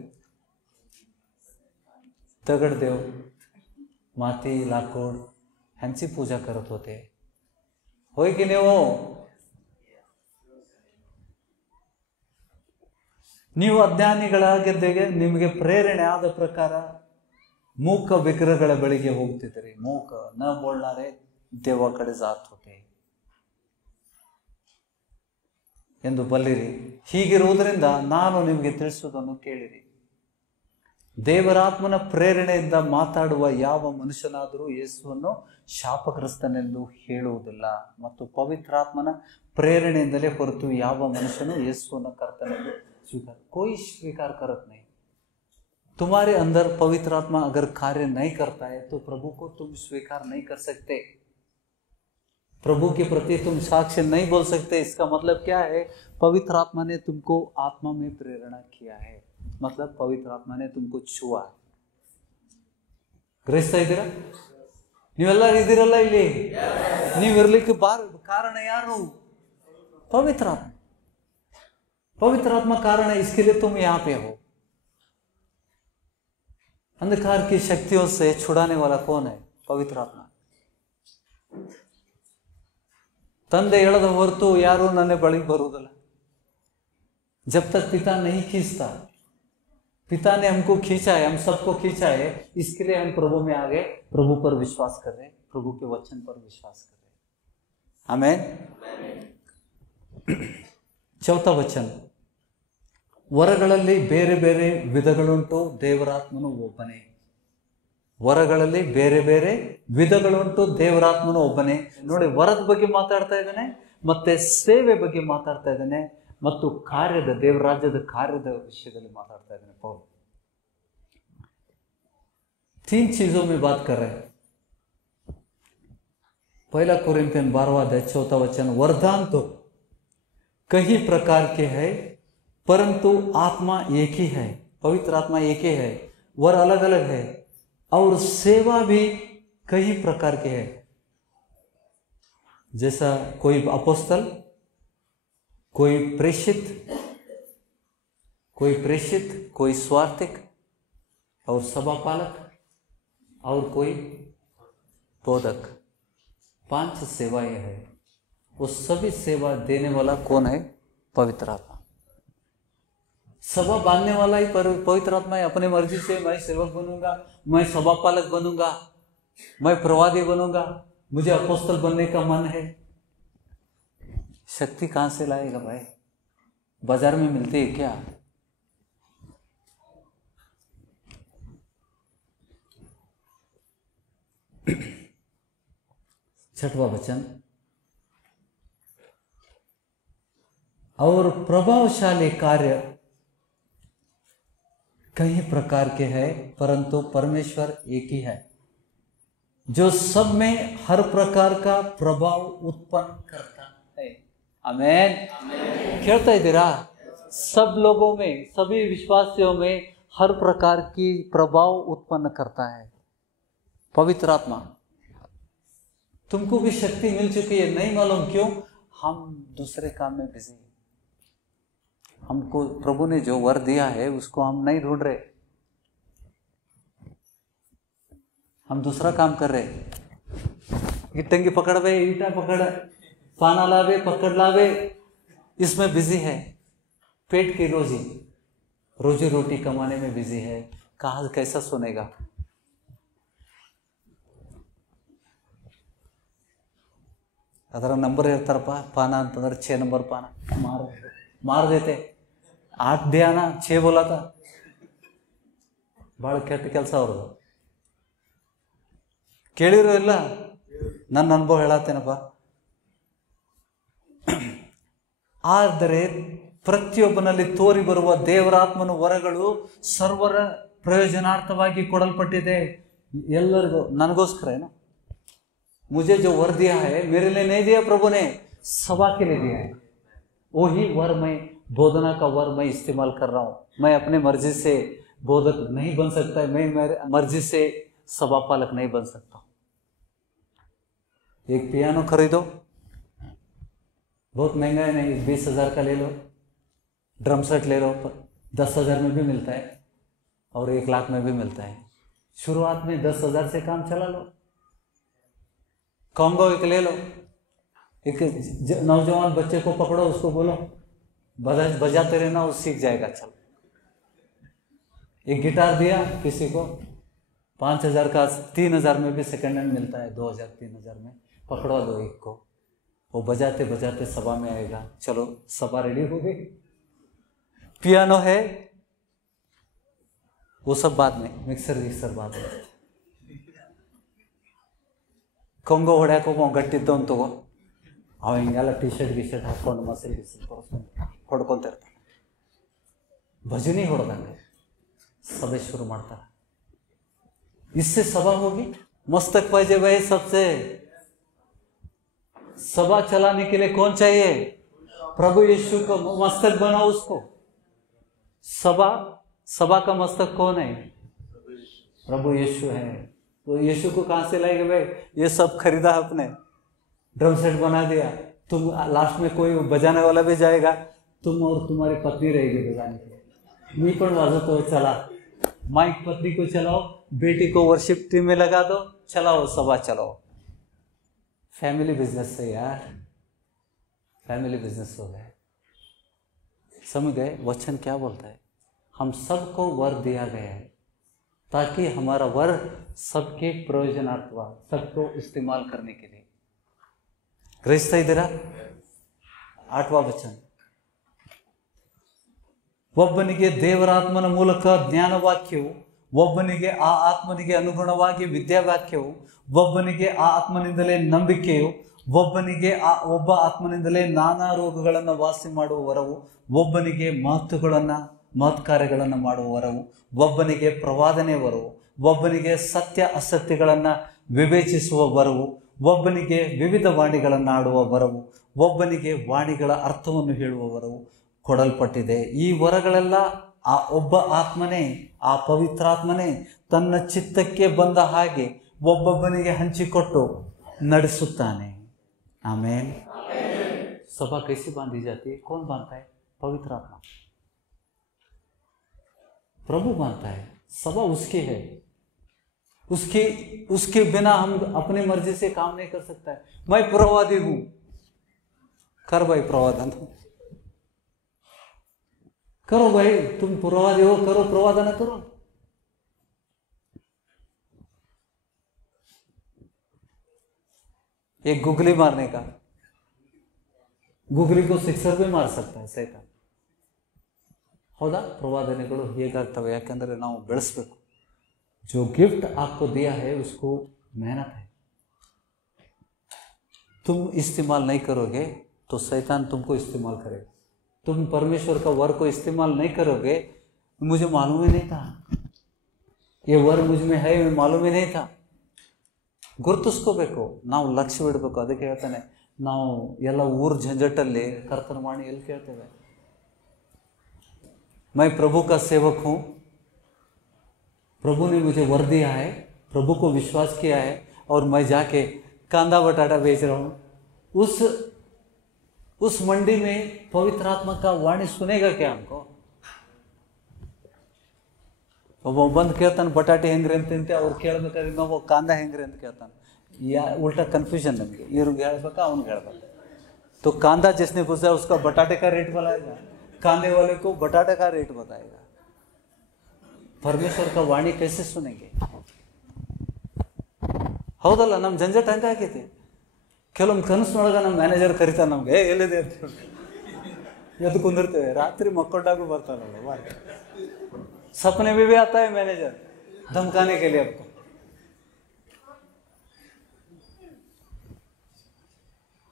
दगड देव, माती, लाकूड ह्यांची पूजा करत होते. होय की नाही हो? ನೀವು ಅಜ್ಞಾನಿಗಳಾಗಿದ್ದಾಗ ನಿಮಗೆ ಪ್ರೇರಣೆ ಆದ ಪ್ರಕಾರ ಮೂಕ ವಿಗ್ರಹಗಳ ಬಳಿಗೆ ಹೋಗ್ತಿದ್ರಿ. ಮೂಕ ನ ಬೋಳ್ನಾರೆ ದೇವ ಕಡೆ ಜಾತ್ ಹೋತೆ ಎಂದು ಬಲ್ಲಿರಿ. ಹೀಗಿರುವುದರಿಂದ ನಾನು ನಿಮಗೆ ತಿಳಿಸುವುದನ್ನು ಕೇಳಿರಿ. ದೇವರಾತ್ಮನ ಪ್ರೇರಣೆಯಿಂದ ಮಾತಾಡುವ ಯಾವ ಮನುಷ್ಯನಾದರೂ ಯೇಸುವನ್ನು ಶಾಪಗ್ರಸ್ತನೆಂದು ಹೇಳುವುದಿಲ್ಲ ಮತ್ತು ಪವಿತ್ರಾತ್ಮನ प्रेरणेंदले ಹೊರತು ಯಾವ ಮನುಷ್ಯನು ಯೇಸುವನ್ನು ಕರ್ತನೆಂದು स्वीकार कोई स्वीकार करत नहीं। तुम्हारे अंदर पवित्र आत्मा अगर कार्य नहीं करता है तो प्रभु को तुम स्वीकार नहीं कर सकते, प्रभु के प्रति तुम साक्ष्य नहीं बोल सकते। इसका मतलब क्या है? पवित्र आत्मा ने तुमको आत्मा में प्रेरणा किया है, मतलब पवित्र आत्मा ने तुमको छुआ। ಗ್ರಹಿಸ್ತಾ ಇದ್ದೀರಾ? ನೀವೆಲ್ಲ ಇದ್ದೀರಲ್ಲ ಇಲ್ಲಿ, ನೀವಿರ್ಲಿಕ್ಕೆ ಕಾರಣ ಯಾರು? पवित्र आत्मा। पवित्र आत्मा कारण है, इसके लिए तुम यहाँ पे हो। अंधकार की शक्तियों से छुड़ाने वाला कौन है? पवित्र आत्मा। ತಂದೆ ಹೇಳದ ಹೊರತು ಯಾರು ನನ್ನ ಬಳಿಗೆ ಬರುವುದಿಲ್ಲ। जब तक पिता नहीं खींचता, पिता ने हमको खींचा है, हम सबको खींचा है, इसके लिए हम प्रभु में आ गए, प्रभु पर विश्वास कर रहे, प्रभु के वचन पर विश्वास कर रहे। आमीन। चौथा वचन, ವರಗಳಲ್ಲಿ ಬೇರೆ ಬೇರೆ ವಿಧಗಳುಂಟು, ದೇವರಾತ್ಮನು ಒಬ್ಬನೇ। ವರಗಳಲ್ಲಿ ಬೇರೆ ಬೇರೆ ವಿಧಗಳುಂಟು, ದೇವರಾತ್ಮನು ಒಬ್ಬನೇ। ನೋಡಿ, ವರದ ಬಗ್ಗೆ ಮಾತಾಡ್ತಾ ಇದ್ದಾನೆ, ಮತ್ತೆ ಸೇವೆ ಬಗ್ಗೆ ಮಾತಾಡ್ತಾ ಇದ್ದಾನೆ, ಮತ್ತು ಕಾರ್ಯದ, ದೇವರಾಜ್ಯದ ಕಾರ್ಯದ ವಿಷಯದಲ್ಲಿ ಮಾತಾಡ್ತಾ ಇದ್ದಾನೆ ಪೌಲ್। तीन चीजों में बात कर रहे हैं। पहला कोरिन्थियन 12वां अध्याय 4वां वचन, वरदान तो कई प्रकार के हैं परंतु आत्मा एक ही है, पवित्र आत्मा एक ही है, वर अलग अलग है, और सेवा भी कई प्रकार के है। जैसा कोई अपोस्तल, कोई प्रेषित, कोई स्वार्थिक, और सभापालक, और कोई बोधक। 5 सेवाएं हैं। वो सभी सेवा देने वाला कौन है? पवित्र आत्मा। सभा बांधने वाला ही पवित्र आत्मा है। अपने मर्जी से मैं सेवक बनूंगा, मैं सभापालक बनूंगा, मैं प्रवादी बनूंगा, मुझे अपोस्तल बनने का मन है। शक्ति कहां से लाएगा भाई? बाजार में मिलती है क्या? छठवां वचन, और प्रभावशाली कार्य कई प्रकार के हैं परंतु परमेश्वर एक ही है, जो सब में हर प्रकार का प्रभाव उत्पन्न करता है। आमीन। कहता है तेरा सब लोगों में, सभी विश्वासियों में हर प्रकार की प्रभाव उत्पन्न करता है पवित्र आत्मा। तुमको भी शक्ति मिल चुकी है, नहीं मालूम क्यों? हम दूसरे काम में बिजी हैं। हमको प्रभु ने जो वर दिया है उसको हम नहीं ढूंढ रहे, हम दूसरा काम कर रहे। गिट्टंगी पकड़ वे, ईटा पकड़, पाना लावे, पकड़ लावे, इसमें बिजी है। पेट की रोजी रोटी कमाने में बिजी है। कहाँ कैसा सुनेगा? ಅದರ ನಂಬರ್ ಹೇಳ್ತಾರಪ್ಪ, ಪಾನ ಅಂತಂದ್ರೆ 6 ನಂಬರ್ ಪಾನ ಮಾರ್ ದೇತೆ 8 ಧ್ಯಾನ 6 ಬೋಲಾತ। ಭಾಳ ಕೆಟ್ಟ ಕೆಲಸ ಅವ್ರದ್ದು, ಕೇಳಿರೋ ಇಲ್ಲ? ನನ್ನ ಅನುಭವ ಹೇಳತ್ತೇನಪ್ಪ। ಆದರೆ ಪ್ರತಿಯೊಬ್ಬನಲ್ಲಿ ತೋರಿ ಬರುವ ದೇವರಾತ್ಮನ ವರಗಳು ಸರ್ವರ ಪ್ರಯೋಜನಾರ್ಥವಾಗಿ ಕೊಡಲ್ಪಟ್ಟಿದೆ, ಎಲ್ಲರಿಗೂ। ನನಗೋಸ್ಕರ ಏನು? मुझे जो वर दिया है मेरे लिए नहीं दिया प्रभु ने, सभा के लिए दिया है। वही वर मैं, बोधना का वर मैं इस्तेमाल कर रहा हूं। मैं अपने मर्जी से बोधक नहीं बन सकता, मैं मेरे मर्जी से सभापालक नहीं बन सकता। एक पियानो खरीदो, बहुत महंगा है, नहीं 20,000 का ले लो। ड्रम सेट ले लो, 10,000 में भी मिलता है और 1 लाख में भी मिलता है। शुरुआत में 10,000 से काम चला लो। कॉन्गो एक ले लो, एक नौजवान बच्चे को पकड़ो, उसको बोलो बजाते रहना, वो सीख जाएगा। चल, एक गिटार दिया किसी को 5,000 का, 3,000 में भी सेकंड हैंड मिलता है, 2,000 3,000 में पकड़वा दो एक को, वो बजाते बजाते सभा में आएगा। चलो, सभा रेडी हो गई। पियानो है, वो सब बाद में, ಮಿಕ್ಸರ್ बाद में. ಕೊಂಗೋ ಹೊಡ್ಯಾಕ ಗಟ್ಟಿದ್ದ ಒಂದು ತಗೋ, ಅವ ಹಿಂಗೆಲ್ಲ ಟಿ ಶರ್ಟ್ ಹಾಕ್ಕೊಂಡು ಮಸಲ್ ಹೊಡ್ಕೊಂತ ಇರ್ತಾನೆ. ಭಜನೆ ಹೊಡೆದಂಗೆ ಸಭೆ ಶುರು ಮಾಡ್ತಾರೆ. इससे सभा होगी. मस्तक पाहिजे भाई सबसे. सभा चलाने के लिए कौन चाहिए? प्रभु यीशु को मस्तक बनाओ उसको. सभा का मस्तक कौन है? प्रभु यीशु है. तो यीशु को कहां से लाएंगे भाई? ये सब खरीदा आपने, ड्रम सेट बना दिया, तुम लास्ट में कोई बजाने वाला भी जाएगा, तुम और तुम्हारी पत्नी रहेगी बजाने के लिए. मी पण वाजवतो, चला माइक पत्नी को चलाओ, बेटी को वर्शिप टीम में लगा दो, चलाओ सभा चलाओ. फैमिली बिजनेस है यार, फैमिली बिजनेस हो गए. समझ गए वचन क्या बोलता है? हम सबको वर दिया गया है ताकि हमारा वर सबके प्रयोजनार्थ, सबको इस्तेमाल करने के लिए. ग्रहिस्ता इधरा 8वां वचन. ಒಬ್ಬನಿಗೆ ದೇವರಾತ್ಮನ ಮೂಲಕ ಜ್ಞಾನವಾಕ್ಯವು, ಒಬ್ಬನಿಗೆ ಆ ಆತ್ಮನಿಗೆ ಅನುಗುಣವಾಗಿ ವಿದ್ಯಾವಾಕ್ಯವು, ಒಬ್ಬನಿಗೆ ಆ ಆತ್ಮನಿಂದಲೇ ನಂಬಿಕೆಯು, ಒಬ್ಬನಿಗೆ ಒಬ್ಬ ಆತ್ಮನಿಂದಲೇ ನಾನಾ ರೋಗಗಳನ್ನು ವಾಸಿ ಮಾಡುವ ವರವು, ಒಬ್ಬನಿಗೆ ಮಹತ್ಕಾರ್ಯಗಳನ್ನು ಮಾಡುವ ವರವು, ಒಬ್ಬನಿಗೆ ಪ್ರವಾದನೆ ವರವು, ಒಬ್ಬನಿಗೆ ಸತ್ಯ ಅಸತ್ಯಗಳನ್ನು ವಿವೇಚಿಸುವ ವರವು, ಒಬ್ಬನಿಗೆ ವಿವಿಧ ವಾಣಿಗಳನ್ನು ಆಡುವ ವರವು, ಒಬ್ಬನಿಗೆ ವಾಣಿಗಳ ಅರ್ಥವನ್ನು ಹೇಳುವ ವರವು ಕೊಡಲ್ಪಟ್ಟಿದೆ. ಈ ವರಗಳೆಲ್ಲ ಆ ಒಬ್ಬ ಆತ್ಮನೇ, ಆ ಪವಿತ್ರಾತ್ಮನೇ ತನ್ನ ಚಿತ್ತಕ್ಕೆ ಬಂದ ಹಾಗೆ ಒಬ್ಬೊಬ್ಬನಿಗೆ ಹಂಚಿಕೊಟ್ಟು ನಡೆಸುತ್ತಾನೆ. ಆಮೇನ್. सभा कैसी बांधी जाती है? कौन बांधता है? पवित्र आत्मा. प्रभु बांधता है. सभा उसकी है. उसके बिना हम अपनी मर्जी से काम नहीं कर सकता है. मैं प्रवादी हूं, कर भाई प्रवादन करो भाई, तुम प्रवादी हो, करो प्रवादन करो. एक गुगली मारने का, गुगली को सिक्सर भी मार सकता है सैतान. ಹೌದಾ? ಪ್ರವಾದನೆಗಳು ಹೇಗಾಗ್ತವೆ? ಯಾಕಂದರೆ ನಾವು ಬೆಳೆಸಬೇಕು. जो गिफ्ट आपको दिया है उसको मेहनत है. तुम इस्तेमाल नहीं करोगे तो शैतान तुमको इस्तेमाल करेगा. तुम परमेश्वर का वर को इस्तेमाल नहीं करोगे. मुझे मालूम ही नहीं था, ये वर मुझ में है, मालूम ही नहीं था. ಗುರುತಿಸ್ಕೋಬೇಕು, ನಾವು ಲಕ್ಷ್ಯ ಬಿಡಬೇಕು. ಅದಕ್ಕೆ ಹೇಳ್ತಾನೆ, ನಾವು ಎಲ್ಲ ಊರ झंझटಲ್ಲಿ ಕರ್ತನ ವಾಣಿ ಎಲ್ಲಿ ಕೇಳ್ತೇವೆ? मैं प्रभु का सेवक हूँ, प्रभु ने मुझे वर दिया है, प्रभु को विश्वास किया है और मैं जाके कांदा बटाटा बेच रहा हूँ. उस मंडी में पवित्र आत्मा का वाणी सुनेगा क्या हमको? ಒಬ್ಬ ಬಂದು ಕೇಳ್ತಾನೆ, ಬಟಾಟೆ ಹೆಂಗ್ರಿ ಅಂತ ತಿಂತೆ, ಅವ್ರು ಕೇಳ್ಬೇಕಾದ್ರೆ ಇನ್ನೊಬ್ಬ ಕಾಂದ ಹೆಂಗ್ರಿ ಅಂತ ಕೇಳ್ತಾನೆ. उल्टा कन्फ्यूजन नಮಗೆ, ಇವ್ರಿಗೆ ಹೇಳ್ಬೇಕಾ ಅವ್ನಿಗೆ ಹೇಳ್ಬೇಕು? तो कांदा जिसने पूछा उसका बटाटे का रेट बताएगा, कांदे वाले को बटाटे का रेट बताएगा. परमेश्वर का वाणी कैसे सुनेंगे? ಹೌದಲ್ಲ? ನಮ್ಮ ಜಂಜಟ್ ಹಂಗಾಗೈತಿ. ಕೆಲವೊಂದು ಕನಸಿನೊಳಗೆ ನಮ್ಮ ಮ್ಯಾನೇಜರ್ ಕರಿತಾನೆ ನಮಗೆ, ಎಲ್ಲಿದೆ ಅಂತ ಎದ್ದು ಕುಂದಿರ್ತೇವೆ. ರಾತ್ರಿ ಮಕ್ಕೊಂಡಾಗೂ ಬರ್ತಾರಲ್ಲ, सपने में भी आता है मैनेजर धमकाने के लिए आपको.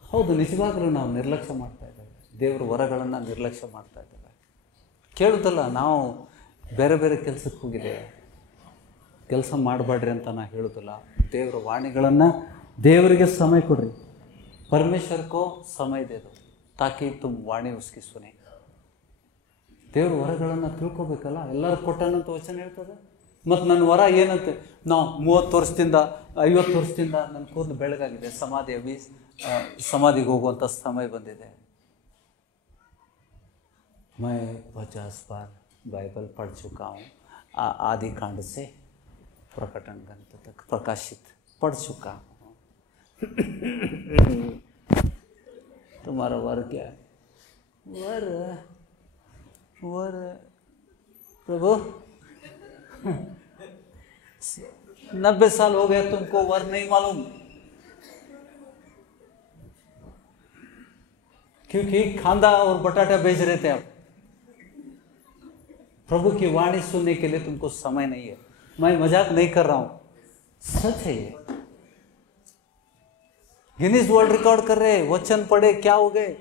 ಹೌದು, ನಿಜವಾಗ್ಲೂ ನಾವು ನಿರ್ಲಕ್ಷ್ಯ ಮಾಡ್ತಾ ಇದ್ದೇವೆ. ದೇವರ ವರಗಳನ್ನು ನಿರ್ಲಕ್ಷ್ಯ ಮಾಡ್ತಾ ಇದ್ದೇವೆ. ಕೇಳುತ್ತಲ್ಲ, ನಾವು ಬೇರೆ ಬೇರೆ ಕೆಲಸಕ್ಕೆ ಹೋಗಿದ್ದೇವೆ, ಕೆಲಸ ಮಾಡಬೇಡ್ರಿ ಅಂತ ನಾ ಹೇಳುವುದಿಲ್ಲ. ದೇವರ ವಾಣಿಗಳನ್ನು ದೇವರಿಗೆ ಸಮಯ ಕೊಡ್ರಿ. परमेश्वर को समय दे दो ताकि तुम वाणी उसकी सुने. ದೇವ್ರ ವರಗಳನ್ನು ತಿಳ್ಕೊಬೇಕಲ್ಲ. ಎಲ್ಲರೂ ಕೊಟ್ಟನಂತ ವಚನ ಹೇಳ್ತದೆ. ಮತ್ತು ನನ್ನ ವರ ಏನಂತೆ, ನಾವು 30 ವರ್ಷದಿಂದ 50 ವರ್ಷದಿಂದ ನನ್ನ ಕೂದಲು ಬೆಳಗಾಗಿದೆ, ಸಮಾಧಿಗೆ ಹೋಗುವಂಥ ಸಮಯ ಬಂದಿದೆ. मैं 50 बार बाइबल पढ़ चुका हूँ, आदि कांड से प्रकटन ग्रंथ तक प्रकाशित पढ़ चुका हूँ. तुम्हारा वर क्या है? वर प्रभु 90 साल हो गए, तुमको वर नहीं मालूम, क्योंकि खांदा और बटाटा बेच रहे थे आप. प्रभु की वाणी सुनने के लिए तुमको समय नहीं है। मैं मजाक नहीं कर रहा हूं, सच है ये। गिनीज वर्ल्ड रिकॉर्ड कर रहे, वचन पढ़े क्या हो गए।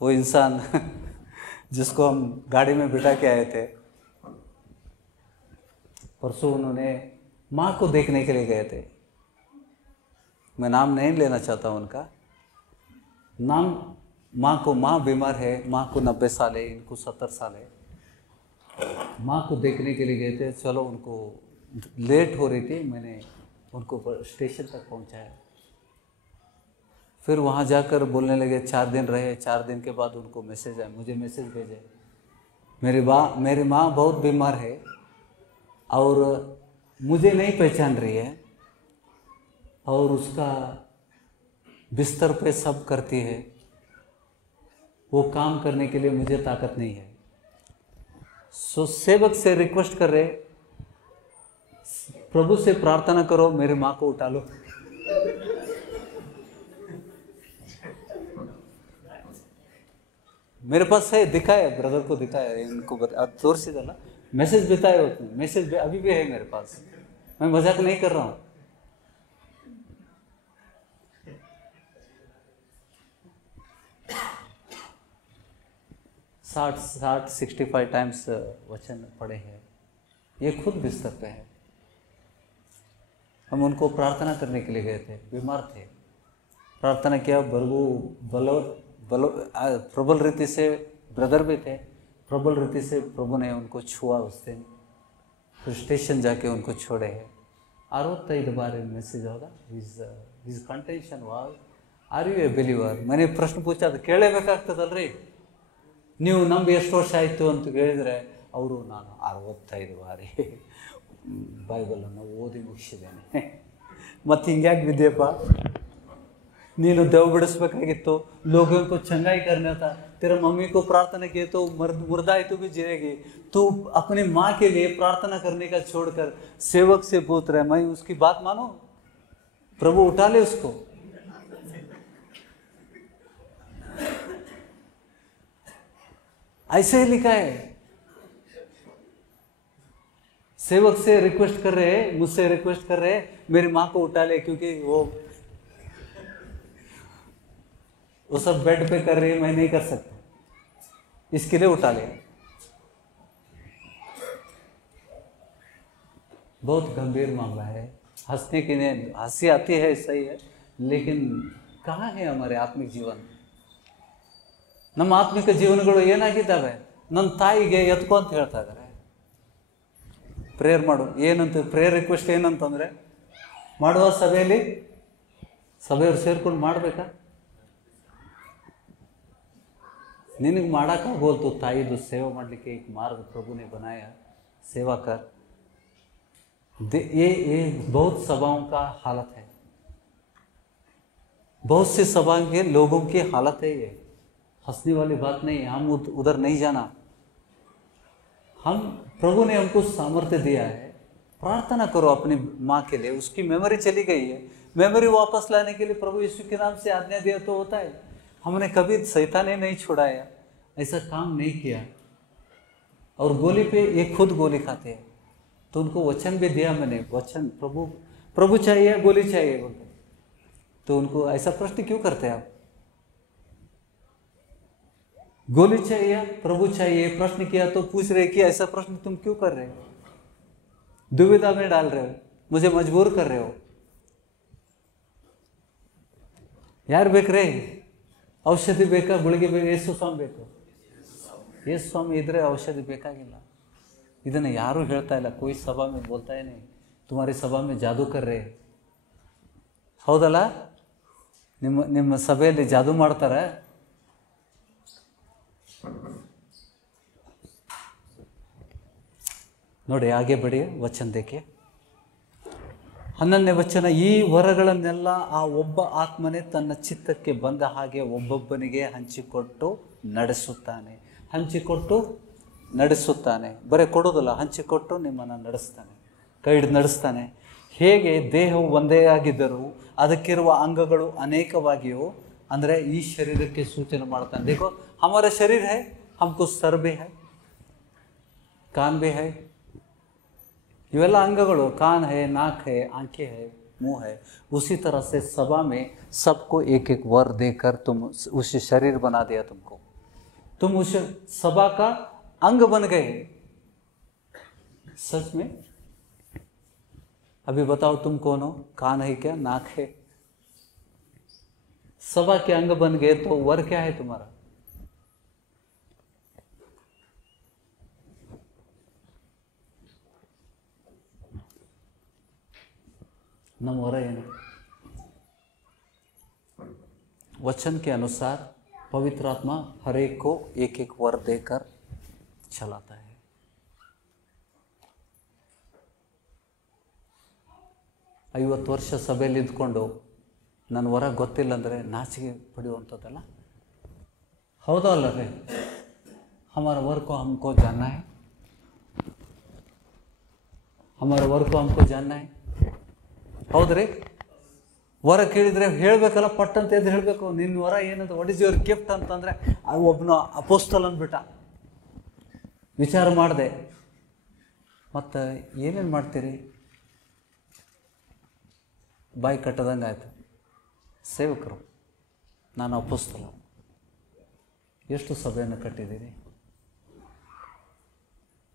वो इंसान जिसको हम गाड़ी में बिठा के आए थे, परसों उन्होंने माँ को देखने के लिए गए थे। मैं नाम नहीं लेना चाहता उनका नाम। माँ बीमार है, माँ को 90 साल है, इनको 70 साल है। माँ को देखने के लिए गए थे। चलो, उनको लेट हो रही थी, मैंने उनको स्टेशन तक पहुँचाया। फिर वहाँ जाकर बोलने लगे 4 दिन रहे। 4 दिन के बाद उनको मैसेज आया, मुझे मैसेज भेजे, मेरी माँ बहुत बीमार है और मुझे नहीं पहचान रही है और उसका बिस्तर पे सब करती है, वो काम करने के लिए मुझे ताकत नहीं है। सो सेवक से रिक्वेस्ट कर रहे, प्रभु से प्रार्थना करो मेरी माँ को उठा लो। मेरे पास है, दिखाया, ब्रदर को दिखाया, इनको तोड़ सी डाला, मैसेज बताया उसने, मैसेज अभी भी है मेरे पास। मैं मजाक नहीं कर रहा हूं। साठ 65 टाइम्स वचन पढ़े हैं। ये खुद बिस्तर पे है। हम उनको प्रार्थना करने के लिए गए थे, बीमार थे। प्रार्थना किया, प्रबल रीति से, ब्रदर भी थे, प्रबल रीति से प्रभु ने उनको छुआ उस दिन। फिर स्टेशन जाके उनको छोड़े हैं। 65 बार मैसेज होगा, his contention was, are you a believer? मैंने प्रश्न पूछा, ಕೇಳಬೇಕಾಗ್ತದಲ್ರಿ, ನೀವು ನಂಬಿ ಎಷ್ಟು ವರ್ಷ ಆಯಿತು ಅಂತ ಹೇಳಿದರೆ ಅವರು, ನಾನು 65 ಬಾರಿ ಬೈಬಲನ್ನು ಓದಿ ಮುಗಿಸಿದ್ದೇನೆ. ಮತ್ತು ಹಿಂಗ್ಯಾಕೆ ಬಿದ್ದೆಪ್ಪ? ನೀನು देव बिड़सಬೇಕಾಗಿತ್ತು, लोगों को चंगाई करना था, तेरा मम्मी को प्रार्थना किए तो मुर्दा है, तू भी जिएगी। तू अपनी माँ के लिए प्रार्थना करने का छोड़कर सेवक से पूछ रहा है, मैं उसकी बात मानो? प्रभु उठा ले उसको। ऐसे ही लिखा है। सेवक से रिक्वेस्ट कर रहे, मुझसे रिक्वेस्ट कर रहे, मेरी माँ को उठा ले, क्योंकि वो सब बेड पे कर रही है, मैं नहीं कर सकता, इसके लिए उठा ले। बहुत गंभीर मामला है। हंसने की हंसी आती है, सही है, लेकिन कहाँ है हमारे आत्मिक जीवन? ನಮ್ಮ ಆತ್ಮಿಕ ಜೀವನಗಳು ಏನಾಗಿದ್ದಾವೆ? ನನ್ನ ತಾಯಿಗೆ ಎತ್ಕೊ ಅಂತ ಹೇಳ್ತಾ ಇದ್ದಾರೆ, ಪ್ರೇಯರ್ ಮಾಡು. ಏನಂತ ಪ್ರೇಯರ್ ರಿಕ್ವೆಸ್ಟ್ ಏನಂತಂದರೆ, ಮಾಡುವ ಸಭೆಯಲ್ಲಿ ಸಭೆಯವ್ರು ಸೇರ್ಕೊಂಡು ಮಾಡಬೇಕಾ? ನಿನಗೆ ಮಾಡೋಕ್ಕಾಗೋಲ್ತು ತಾಯಿದು ಸೇವೆ ಮಾಡಲಿಕ್ಕೆ, एक मार्ग प्रभु ने बनाया, सेवा कर। ये बहुत सभाओं का हालत है, बहुत सी सभा के लोगों की हालत है ये। हंसने वाली बात नहीं है, हम उधर नहीं जाना। हम, प्रभु ने हमको सामर्थ्य दिया है, प्रार्थना करो अपनी माँ के लिए। उसकी मेमोरी चली गई है, मेमोरी वापस लाने के लिए प्रभु यीशु के नाम से आज्ञा दिया तो होता है। हमने कभी शैतान ने नहीं छुड़ाया, ऐसा काम नहीं किया। और गोली पे ये खुद गोली खाते हैं, तो उनको वचन भी दिया मैंने, वचन प्रभु चाहिए, गोली चाहिए बोलते, तो उनको ऐसा प्रश्न क्यों करते हैं आप? गोली चाहिए, प्रभु चाहिए, प्रश्न किया तो पूछ रहे कि ऐसा प्रश्न तुम क्यों कर रहे हो? दुविधा में डाल रहे हो, मुझे मजबूर कर रहे हो। यार ಬೇಕ್ರೆ ಔಷಧಿ ಬೇಕಾ, ಗುಳಿಗೆ ಬೇಕಾ, ಯೇಸು ಸ್ವಾಮಿ ಬೇಕು? ಯೇಸು ಸ್ವಾಮಿ ಇದ್ರೆ ಔಷಧಿ ಬೇಕಾಗಿಲ್ಲ। ಇದನ್ನು ಯಾರೂ ಹೇಳ್ತಾ ಇಲ್ಲ, कोई सभा में बोलता है नहीं, तुम्हारी सभा में जादू कर रहे। ಹೌದಲ್ಲ? ನಿಮ್ಮ ಸಭೆಯಲ್ಲಿ ಜಾದೂ ಮಾಡ್ತಾರೆ। ನೋಡಿ, ಹಾಗೆ ಬಡಿ ವಚನ ದೇಕೆ 11ನೇ ವಚನ, ಈ ವರಗಳನ್ನೆಲ್ಲ ಆ ಒಬ್ಬ ಆತ್ಮನೇ ತನ್ನ ಚಿತ್ತಕ್ಕೆ ಬಂದ ಹಾಗೆ ಒಬ್ಬೊಬ್ಬನಿಗೆ ಹಂಚಿಕೊಟ್ಟು ನಡೆಸುತ್ತಾನೆ। ಬರೀ ಕೊಡೋದಲ್ಲ, ಹಂಚಿಕೊಟ್ಟು ನಿಮ್ಮನ್ನು ನಡೆಸ್ತಾನೆ, ಕೈ ಹಿಡಿದು ನಡೆಸ್ತಾನೆ। ಹೇಗೆ ದೇಹವು ಒಂದೇ ಆಗಿದ್ದರೂ ಅದಕ್ಕಿರುವ ಅಂಗಗಳು ಅನೇಕವಾಗಿಯೋ ಅಂದರೆ ಈ ಶರೀರಕ್ಕೆ ಸೂಚನೆ ಮಾಡ್ತಾನೆ. देखो हमारा शरीर है, हमको सर भी है, कान भी है, ಇವೆಲ್ಲ ಅಂಗಗಳು कान है, नाक है, आंखें है, मुंह है. उसी तरह से सभा में सबको एक एक वर देकर तुम उस शरीर बना दिया. तुमको तुम उस सभा का अंग बन गए. सच में अभी बताओ तुम कौन हो? कान है क्या? नाक है? सभा के अंग बन गए तो वर क्या है तुम्हारा? ನಮ್ಮ ವರ ಏನು? वचन के अनुसार पवित्र आत्मा हर एक को एक एक वर देकर चलाता है. ಐವತ್ತು ವರ್ಷ ಸಭೆಯಲ್ಲಿ ಇದ್ಕೊಂಡು ನನ್ನ ವರ ಗೊತ್ತಿಲ್ಲ ಅಂದರೆ ನಾಚಿಕೆ ಪಡೆಯುವಂಥದ್ದಲ್ಲ. ಹೌದಾ ಅಲ್ಲ ರೀ? हमारा वर को हमको जानना है, हमारा वर को हमको जानना है. ಹೌದ್ರಿ? ವರ ಕೇಳಿದರೆ ಹೇಳಬೇಕಲ್ಲ, ಪಟ್ಟಂತ ಎದ್ದು ಹೇಳಬೇಕು. ನಿನ್ನ ವರ ಏನಂತ, ವಾಟ್ ಈಸ್ ಯುವರ್ ಗಿಫ್ಟ್ ಅಂತಂದರೆ ಒಬ್ಬನ ಅಪೋಸ್ತಲ್ ಅಂದ್ಬಿಟ್ಟ. ವಿಚಾರ ಮಾಡಿದೆ, ಮತ್ತು ಏನೇನು ಮಾಡ್ತೀರಿ? ಬಾಯಿ ಕಟ್ಟದಂಗೆ ಆಯಿತು. ಸೇವಕರು, ನಾನು ಅಪೋಸ್ತಲ. ಎಷ್ಟು ಸಭೆಯನ್ನು ಕಟ್ಟಿದ್ದೀರಿ?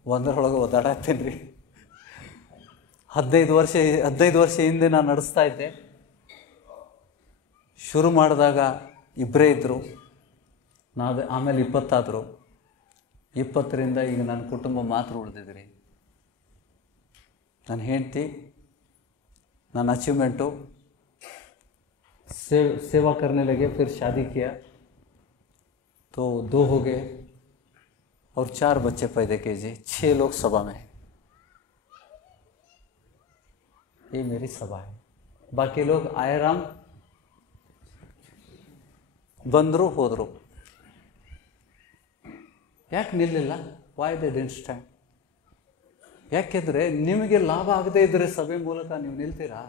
ಒಂದರೊಳಗೆ ಒದ್ದಾಡಾಗ್ತೀನಿ ರೀ. 15 ವರ್ಷ ಹಿಂದೆ ನಾನು ನಡೆಸ್ತಾ ಇದ್ದೆ. ಶುರು ಮಾಡಿದಾಗ ಇಬ್ಬರೇ ಇದ್ದರು, ಆಮೇಲೆ 20 ಆದರು. 20ರಿಂದ ಈಗ ನನ್ನ ಕುಟುಂಬ ಮಾತ್ರ ಉಳಿದಿದ್ರಿ. ನನ್ನ ಹೆಂಡತಿ, ನನ್ನ अचीवमेंटो सेवा करने लगे, फिर शादी किया तो 2 हो गए और 4 बच्चे पैदा कीजिए. 6 लोग सभा में. ये मेरी सभा है. बाकी लोग आए राम ಬಂದರು ಹೋದರು. ಯಾಕೆ ನಿಲ್ಲಿಲ್ಲ? Why they didn't stand? ಯಾಕೆಂದರೆ ನಿಮಗೆ ಲಾಭ ಆಗದೇ ಇದ್ದರೆ ಸಭೆ ಮೂಲಕ ನೀವು ನಿಲ್ತೀರಾ?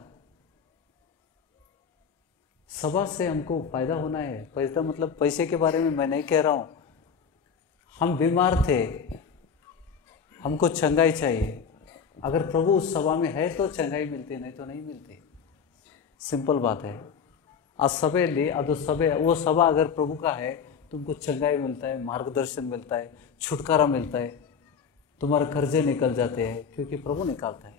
सभा से हमको फ़ायदा होना है. पैसा मतलब पैसे के बारे में मैं नहीं कह रहा हूँ. हम बीमार थे, हमको चंगाई चाहिए. अगर प्रभु उस सभा में है तो चंगाई मिलती, नहीं तो नहीं मिलती. सिंपल बात है. आ सभೆಯಲ್ಲಿ ಅದು सभೆ, वो सभा अगर प्रभु का है, तुमको चंगाई मिलता है, मार्गदर्शन मिलता है, छुटकारा मिलता है, तुम्हारे कर्जे निकल जाते हैं, क्योंकि प्रभु निकालता है.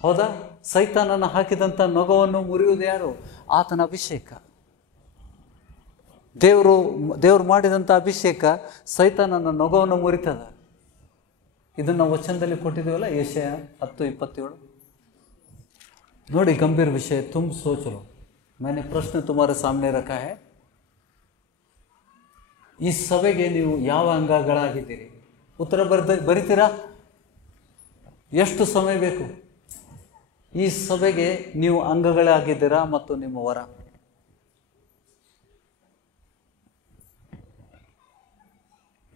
ಹೌದಾ? ಸೈತಾನನ ಹಾಕಿದಂಥ ನೊಗವನ್ನು ಮುರಿಯುವುದು ಯಾರು? ಆತನ ಅಭಿಷೇಕ. ದೇವರು ಮಾಡಿದಂಥ ಅಭಿಷೇಕ ಸೈತಾನನ ನೊಗವನ್ನು ಮುರಿತದ. ಇದನ್ನು ವಚನದಲ್ಲಿ ಕೊಟ್ಟಿದ್ದೀವಲ್ಲ, ಯೆಶಾಯ 10:27. ನೋಡಿ, ಗಂಭೀರ ವಿಷಯ. तुम सोच लो, मैंने प्रश्न तुम्हारे सामने रखा है. ಈ ಸಭೆಗೆ ನೀವು ಯಾವ ಅಂಗಗಳಾಗಿದ್ದೀರಿ? ಉತ್ತರ ಬರಿತೀರಾ? ಎಷ್ಟು ಸಮಯ ಬೇಕು? ಈ ಸಭೆಗೆ ನೀವು ಅಂಗಗಳಾಗಿದ್ದೀರಾ ಮತ್ತು ನಿಮ್ಮ ವರ.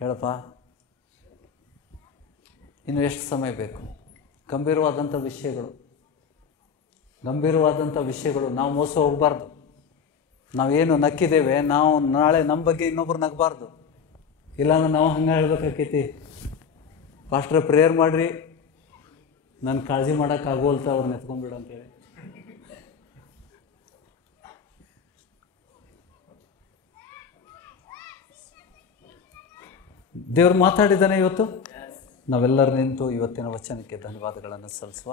ಹೇಳಪ್ಪ, ಇನ್ನು ಎಷ್ಟು ಸಮಯ ಬೇಕು? ಗಂಭೀರವಾದಂಥ ವಿಷಯಗಳು. ನಾವು ಮೋಸ ಹೋಗಬಾರ್ದು. ನಾವೇನು ನಕ್ಕಿದ್ದೇವೆ, ನಾವು ನಾಳೆ ನಮ್ಮ ಬಗ್ಗೆ ಇನ್ನೊಬ್ರು ನಗಬಾರ್ದು. ಇಲ್ಲಾಂದ್ರೆ ನಾವು ಹಂಗೆ ಹೇಳ್ಬೇಕಾಕೈತಿ, ಪಾಸ್ಟ್ರೆ ಪ್ರೇಯರ್ ಮಾಡಿರಿ, ನನ್ನ ಕಾಳಜಿ ಮಾಡೋಕ್ಕಾಗೋಲ್ತ ಅವ್ರನ್ನ ಎತ್ಕೊಂಡ್ಬಿಡು ಅಂತೇಳಿ. ದೇವ್ರು ಮಾತಾಡಿದ್ದಾನೆ ಇವತ್ತು. ನಾವೆಲ್ಲರೂ ನಿಂತು ಇವತ್ತಿನ ವಚನಕ್ಕೆ ಧನ್ಯವಾದಗಳನ್ನು ಸಲ್ಲಿಸುವ.